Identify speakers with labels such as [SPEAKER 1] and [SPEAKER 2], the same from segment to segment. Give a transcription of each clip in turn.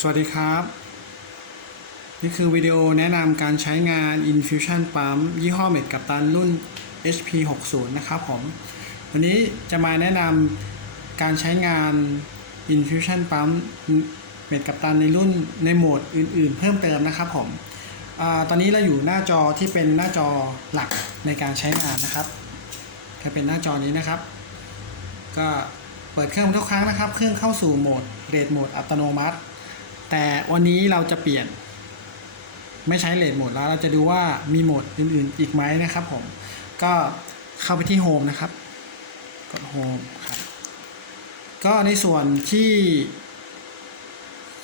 [SPEAKER 1] สวัสดีครับ นี่คือวิดีโอแนะนำการใช้งาน Infusion Pump ยี่ห้อเม็ดกับตันรุ่น HP 60นะครับผม วันนี้จะมาแนะนำการใช้งาน Infusion Pump เม็ดกับตันในรุ่นในโหมดอื่นๆ เพิ่มเติมนะครับผมอตอนนี้เราอยู่หน้าจอที่เป็นหน้าจอหลักในการใช้งานนะครับจะเป็นหน้าจอนี้นะครับ ก็เปิดเครื่องทุกครั้งนะครับ เครื่องเข้าสู่โหมดเรทโหมดอัตโนมัติ แต่วันนี้เราจะเปลี่ยน ไม่ใช้เลทโหมดแล้วเราจะดูว่ามีโหมดอื่นๆอีกไหมนะครับผม ก็เข้าไปที่โฮมนะครับ กดโฮมครับ ก็ในส่วนที่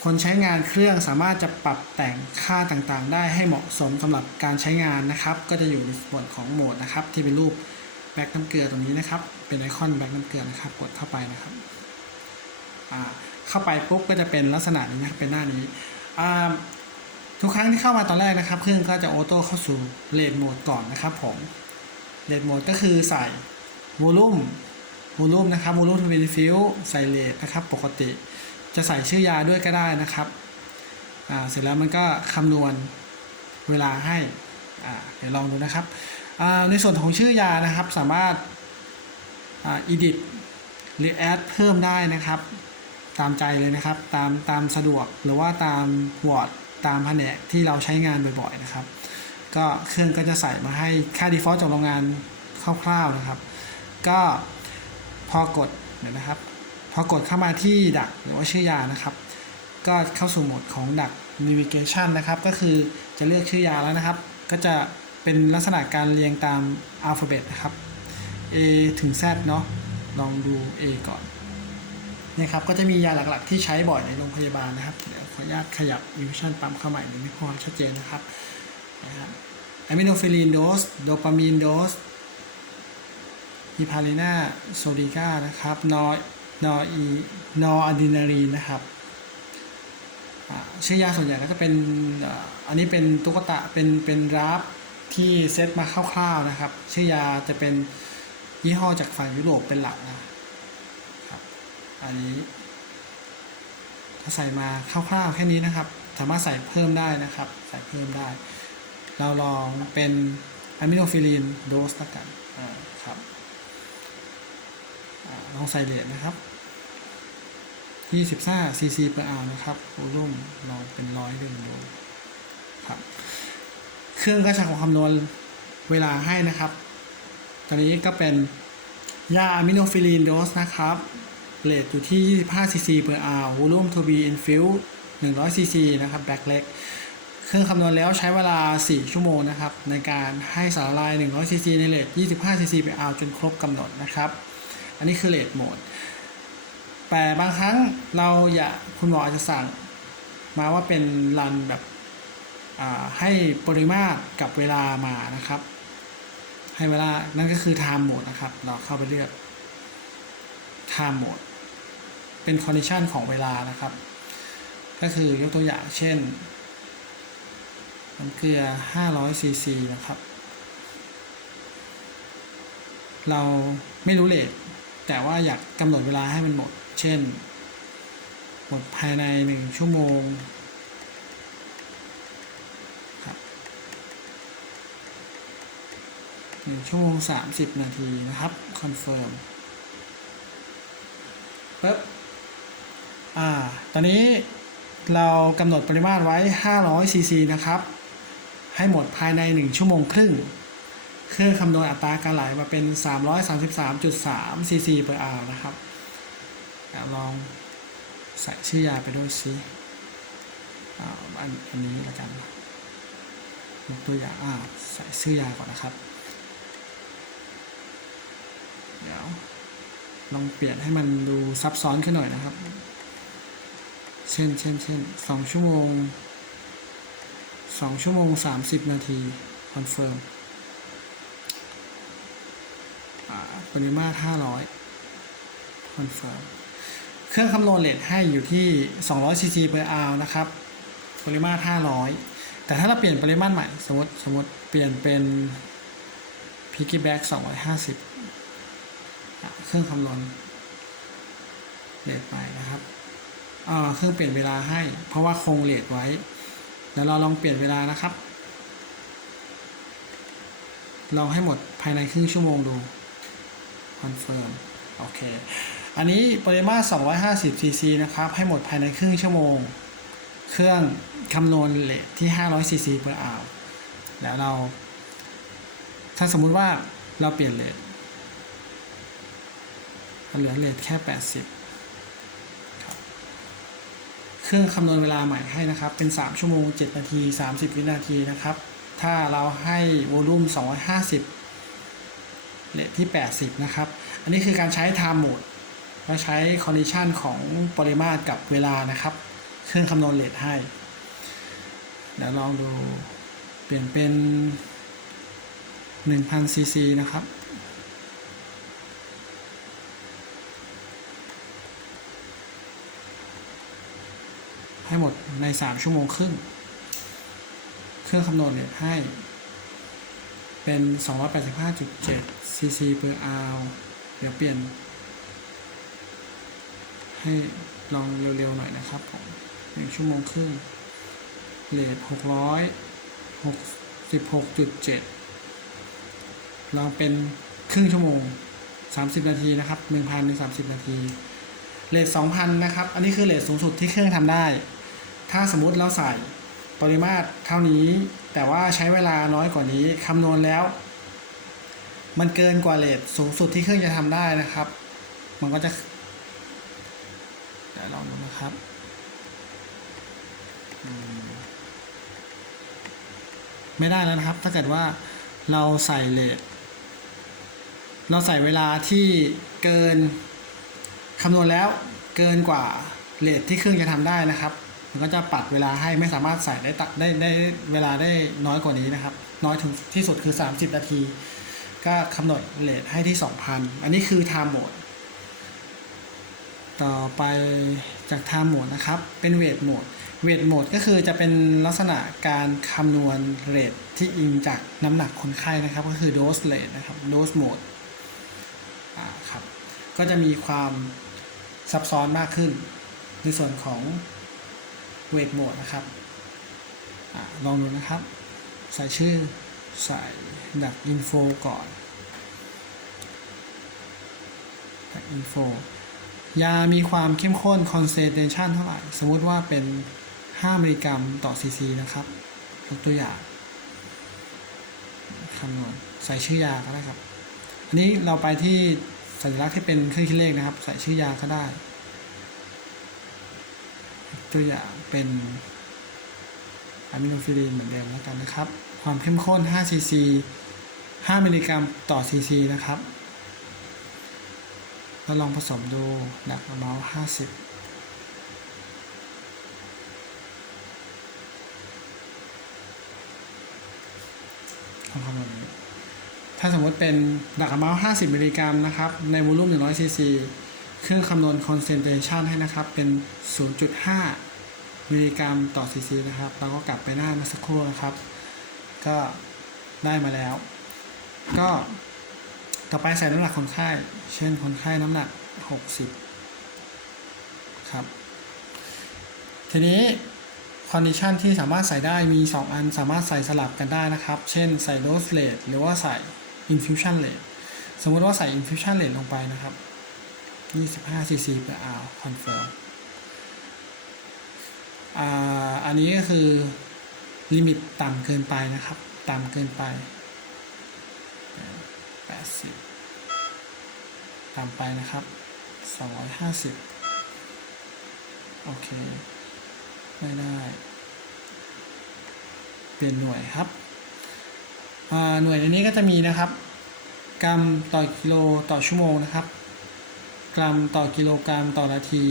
[SPEAKER 1] คนใช้งานเครื่องสามารถจะปรับแต่งค่าต่างๆ ได้ให้เหมาะสมสำหรับการใช้งานนะครับ ก็จะอยู่ในส่วนของโหมดนะครับ ที่เป็นรูปแบ็กน้ำเกลือตรงนี้นะครับ เป็นไอคอนแบ็กน้ำเกลือนะครับ กดเข้าไปนะครับ อ่า เข้าไปปุ๊บก็จะเป็นลักษณะนี้นะครับเป็นหน้านี้ทุกครั้งที่เข้ามาตอนแรกนะครับ เครื่องก็จะออโต้เข้าสู่เลดโหมดก่อนนะครับผมเลดโหมดก็คือใส่วอลุ่มวอลุ่มนะครับวอลุ่มทูบินฟิลใส่เลดนะครับ ปกติจะใส่ชื่อยาด้วยก็ได้นะครับเสร็จแล้วมันก็คำนวณเวลาให้เดี๋ยวลองดูนะครับในส่วนของชื่อยานะครับสามารถอ่า edit หรือแอดเพิ่มได้นะครับ ตามใจเลยนะครับ ตามตามสะดวกหรือว่าตามวอร์ดตามแผนกที่เราใช้งานบ่อยๆนะครับ ก็เครื่องก็จะใส่มาให้ค่า default จากโรงงานคร่าวๆนะครับ ก็พอกดเดี๋ยวนะครับ พอกดเข้ามาที่ดักหรือว่าชื่อยานะครับ ก็เข้าสู่โหมดของดัก navigation นะครับ ก็คือจะเลือกชื่อยาแล้วนะครับ ก็จะเป็นลักษณะการเรียงตามอัลฟาเบตนะครับ A ถึง Z เนาะลองดู A ก่อน นี่ยครับก็จะมียาหลักๆ ที่ใช้บ่อยในโรงพยาบาลนะครับเดี๋ยวขออนุญาตขยับอิวิชั่นปั๊มเข้าใหม่หนึ่งให้ความชัดเจนนะครับนะครับอะมิโนฟิลีนโดสโดปามีนโดสฮิพาลินาโซดิก้านะครับนอนออีนออะดรีนาลีนนะครับชื่อยาส่วนใหญ่ก็จะเป็นอันนี้เป็นตุ๊กตาเป็นเป็นราฟที่เซตมาคร่าวๆนะครับ ชื่อยาจะเป็นยี่ห้อจากฝั่งยุโรปเป็นหลักนะ อันนี้ถ้าใส่มาคร่าวๆแค่นี้นะครับ สามารถใส่เพิ่มได้นะครับ ใส่เพิ่มได้ เราลองเป็นอะมิโนฟิลีนโดสละกันครับอลองใส่เลทนะครับ25 cc per hour นะครับโวลุ่มลองเป็นร้อยเดือนดูครับ เครื่องก็จะคำนวณเวลาให้นะครับ ตอนนี้ก็เป็นยาอะมิโนฟิลีนโดสนะครับ เรทอยู่ที่ 25 cc per hour volume to be infused 100 cc นะครับแบ็คเล็กเครื่องคำนวณแล้วใช้เวลา 4 ชั่วโมงนะครับ ในการให้สารละลาย 100 cc ในเรท25 cc per hour จนครบกำหนดนะครับ อันนี้คือเรทโหมด แต่บางครั้งเราอยากคุณหมออาจจะสั่งมาว่าเป็นรันแบบให้ปริมาตรกับเวลามานะครับ ให้เวลานั่นก็คือ time mode นะครับ เราเข้าไปเลือก time mode เป็นคอนดิชันของเวลานะครับ ก็คือยกตัวอย่างเช่นน้ำเกลือ 500 ซีซีนะครับ เราไม่รู้เลทแต่ว่าอยากกำหนดเวลาให้มันหมด เช่น หมดภายใน 1 ชั่วโมงครับ1ชั่วโมง 30 นาทีนะครับ คอนเฟิร์มปึ๊บ อ่าตอนนี้เรากำหนดปริมาตรไว้ 500 ซีซีนะครับ ให้หมดภายใน 1 ชั่วโมงครึ่ง เครื่องคำนวณอัตราการไหลมาเป็น 333.3 ซีซี per hour นะครับอลองใส่ชื่อยาไปด้วยซิอันอันนี้ละกันยกตัวอย่างอ่าใส่ชื่อยาก่อนนะครับ เดี๋ยวลองเปลี่ยนให้มันดูซับซ้อนขึ้นหน่อยนะครับ เช่นเช่นเช่นสองชั่วโมงสองชั่วโมงสามสิบนาทีคอนเฟิร์มปริมาตรห้าร้อยคอนเฟิร์มเครื่องคำนวณเลทให้อยู่ที่200 cc per hour นะครับ ปริมาตร500 แต่ถ้าเราเปลี่ยนปริมาตรใหม่ สมมติสมมติเปลี่ยนเป็น piggyback 250 เครื่องคำนวณเลทไปนะครับ เครื่องเปลี่ยนเวลาให้ เพราะว่าคงเลทไว้เดี๋ยวเราลองเปลี่ยนเวลานะครับ ลองให้หมดภายในครึ่งชั่วโมงดูคอนเฟิร์มโอเค อันนี้ปริมาตร250 cc นะครับ ให้หมดภายในครึ่งชั่วโมง เครื่องคำนวณเลทที่ 500 cc per hour แล้วเรา ถ้าสมมุติว่าเราเปลี่ยนเลทเหลือเลทแค่ 80ครับ เครื่องคำนวณเวลาใหม่ให้นะครับ เป็น 3 ชั่วโมง 7 นาที 30 วินาทีนะครับ ถ้าเราให้วอลุ่ม250เลทที่ 80 นะครับ อันนี้คือการใช้ time mode เราใช้ condition ของปริมาตรกับเวลานะครับ เครื่องคำนวณเลทให้เดี๋ยวลองดูเปลี่ยนเป็น 1,000ซีซีนะครับ ให้หมดใน 3 ชั่วโมงครึ่ง เครื่องคำนวณเลทให้เป็น 285.7 cc per hour เดี๋ยวเปลี่ยน ให้ลองเร็วๆหน่อยนะครับผมหนึ่งชั่วโมงครึ่งเลทหกร้อยหกสิบหกจุดเจ็ดลองเป็นครึ่งชั่วโมงสามสิบนาทีนะครับหนึ่งพันถึงสามสิบนาที เลทสองพันนะครับ อันนี้คือเลทสูงสุดที่เครื่องทำได้ ถ้าสมมุติเราใส่ปริมาตรเท่านี้ แต่ว่าใช้เวลาน้อยกว่านี้คำนวณแล้ว มันเกินกว่าเลทสูงสุดที่เครื่องจะทำได้นะครับ มันก็จะเดี๋ยวลองดูนะครับไม่ได้แล้วนะครับ ถ้าเกิดว่าเราใส่เลทเราใส่เวลาที่เกิน คำนวณแล้วเกินกว่าเลทที่เครื่องจะทำได้นะครับ มันก็จะปัดเวลาให้ไม่สามารถใส่ได้ตักได้ได้เวลาได้น้อยกว่านี้นะครับ น้อยถึงที่สุดคือ 30 นาที ก็กำหนดเลทให้ที่ 2,000 อันนี้คือ time mode ต่อไปจาก time mode นะครับ เป็น weight mode weight mode ก็คือจะเป็นลักษณะการคำนวณเรทที่อิงจากน้ำหนักคนไข้นะครับ ก็คือ dose rate นะครับ dose mode อ่าครับ ก็จะมีความ ซับซ้อนมากขึ้น ในส่วนของ weight mode นะครับอลองดูนะครับ ใส่ชื่อใส่ดัก info ก่อนดัก info ยามีความเข้มข้น concentration เท่าไหร่ สมมุติว่าเป็น 5 มิลลิกรัมต่อซีซีนะครับยกตัวอย่างคำนวณใส่ชื่อยาก็ได้ครับ อันนี้เราไปที่ สัญลักษณ์ที่เป็นเครื่องคิดเลขนะครับ ใส่ชื่อยาก็ได้ ตัวอย่างเป็นอะมิโนฟิลินเหมือนเดิมแล้วกันนะครับ ความเข้มข้น5ซีซี5มิลลิกรัมต่อซีซีนะครับแล้วลองผสมดูดักเมาส์ห้าสิบลองคำน ถ้าสมมติเป็นดักเมาส์ห้าสิบมิลลิกรัมนะครับ ในวอลุ่มหนึ่งร้อยซีซีเครื่องคำนวณคอนเซนเทชันให้นะครับ เป็น 0.5 มิลลิกรัมต่อซีซีนะครับ เราก็กลับไปหน้าเมื่อสักครู่นะครับ ก็ได้มาแล้ว ก็ต่อไปใส่น้ำหนักคนไข้ เช่นคนไข้น้ำหนัก 60 ครับ ทีนี้คอนดิชันที่สามารถใส่ได้มี 2 อันสามารถใส่สลับกันได้นะครับ เช่นใส่ dose rate หรือว่าใส่ infusion rate สมมติว่าใส่ infusion rate ลงไปนะครับ 25 cc per hour confirm อ่าอันนี้ก็คือลิมิตต่ำเกินไปนะครับ ต่ำเกินไป 80ตามไปนะครับ 250 โอเค ไม่ได้ เปลี่ยนหน่วยครับ หน่วยในนี้ก็จะมีนะครับ กรัมต่อกิโลต่อชั่วโมงนะครับ กรัมต่อกิโลกรัมต่อนาที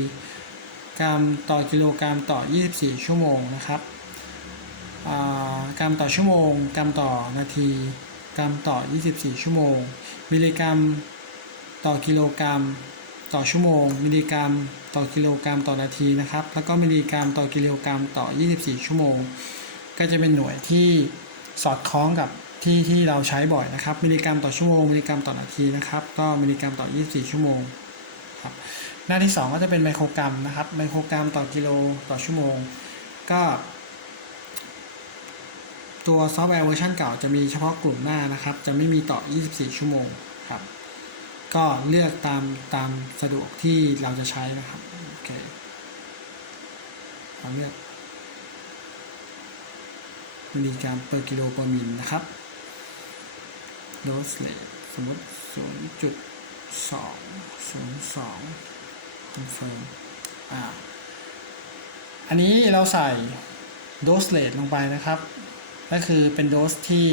[SPEAKER 1] กรัมต่อกิโลกรัมต่อ 24 ชั่วโมงนะครับกรัมต่อชั่วโมง กรัมต่อนาที กรัมต่อ 24 ชั่วโมง มิลลิกรัมต่อกิโลกรัมต่อชั่วโมง มิลลิกรัมต่อกิโลกรัมต่อนาทีนะครับ แล้วก็มิลลิกรัมต่อกิโลกรัมต่อ 24 ชั่วโมง ก็จะเป็นหน่วยที่สอดคล้องกับ ที่ที่เราใช้บ่อยนะครับ มิลลิกรัมต่อชั่วโมง มิลลิกรัมต่อนาทีนะครับ ก็มิลลิกรัมต่อ 24 ชั่วโมงครับหน้าที่ 2 ก็จะเป็นไมโครกรัมนะครับ ไมโครกรัมต่อกิโลต่อชั่วโมง ก็ ตัวซอฟต์แวร์เวอร์ชันเก่าจะมีเฉพาะกลุ่มหน้านะครับ จะไม่มีต่อ 24 ชั่วโมงครับ ก็เลือกตามตามสะดวกที่เราจะใช้นะครับ โอเคเราเลือกมิลลิกรัม per กิโล per มิลนะครับ โดสเลทสมมติ0.202คอนเฟิร์มอ่าอันนี้เราใส่โดสเลทลงไปนะครับ ก็คือเป็นโดสที่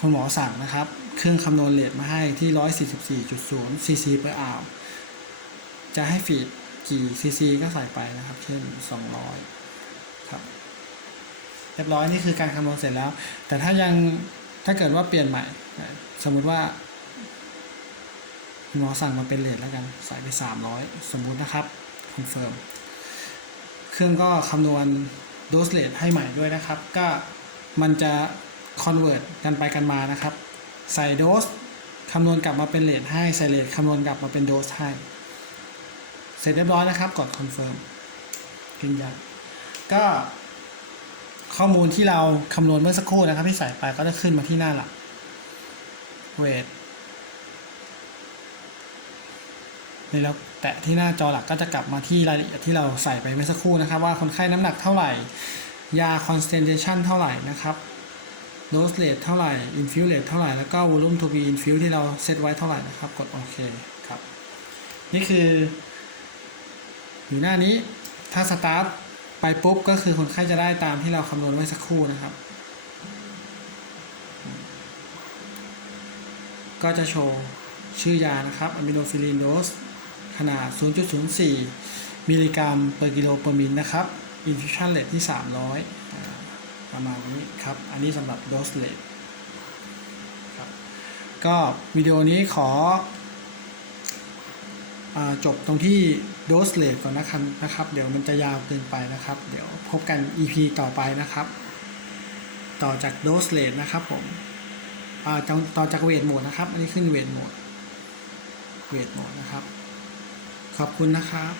[SPEAKER 1] คุณหมอสั่งนะครับ เครื่องคำนวณเลทมาให้ที่ 144.0 cc per hour จะให้ฟีดกี่ cc ก็ใส่ไปนะครับ เช่น 200 ครับ เรียบร้อยนี่คือการคำนวณเสร็จแล้ว แต่ถ้ายังถ้าเกิดว่าเปลี่ยนใหม่ สมมุติว่าหมอสั่งมาเป็นเลทแล้วกัน ใส่ไป 300 สมมุตินะครับคอนเฟิร์มเครื่องก็คำนวณโดสเลทให้ใหม่ด้วยนะครับ ก็มันจะคอนเวิร์ตกันไปกันมานะครับ ใส่โดสคำนวณกลับมาเป็นเลทให้ ใส่เลทคำนวณกลับมาเป็นโดสให้ เสร็จเรียบร้อยนะครับ กดคอนเฟิร์มยืนยันก็ข้อมูลที่เราคำนวณเมื่อสักครู่นะครับที่ใส่ไปก็จะขึ้นมาที่หน้าหลัก เวทนี่แล้วแตะที่หน้าจอหลักก็จะกลับมาที่รายละเอียดที่เราใส่ไปเมื่อสักครู่นะครับ ว่าคนไข้น้ำหนักเท่าไหร่ ยา concentration เท่าไหร่นะครับ dose rate เท่าไหร่ infuse rate เท่าไหร่ แล้วก็ volume to be infused ที่เราเซตไว้เท่าไหร่นะครับ กดโอเคครับ นี่คือ อยู่หน้านี้ถ้า start ไปปุ๊บก็คือคนไข้จะได้ตามที่เราคำนวณไว้สักครู่นะครับ ก็จะโชว์ชื่อยานะครับอะมิโนฟิลินโดสขนาด 0.04 มิลลิกรัม per กิโล per มิลนะครับ infusion rate ที่ 300 ประมาณนี้ครับ อันนี้สำหรับ dose rate ครับก็วิดีโอนี้ขออจบตรงที่ dose rate ก่อนนะครับนะครับ เดี๋ยวมันจะยาวเกินไปนะครับ เดี๋ยวพบกัน EP ต่อไปนะครับ ต่อจาก dose rate นะครับผม ต่อจากเวทโหมดนะครับ อันนี้ขึ้นเวทโหมด เวทโหมดนะครับ ขอบคุณนะครับ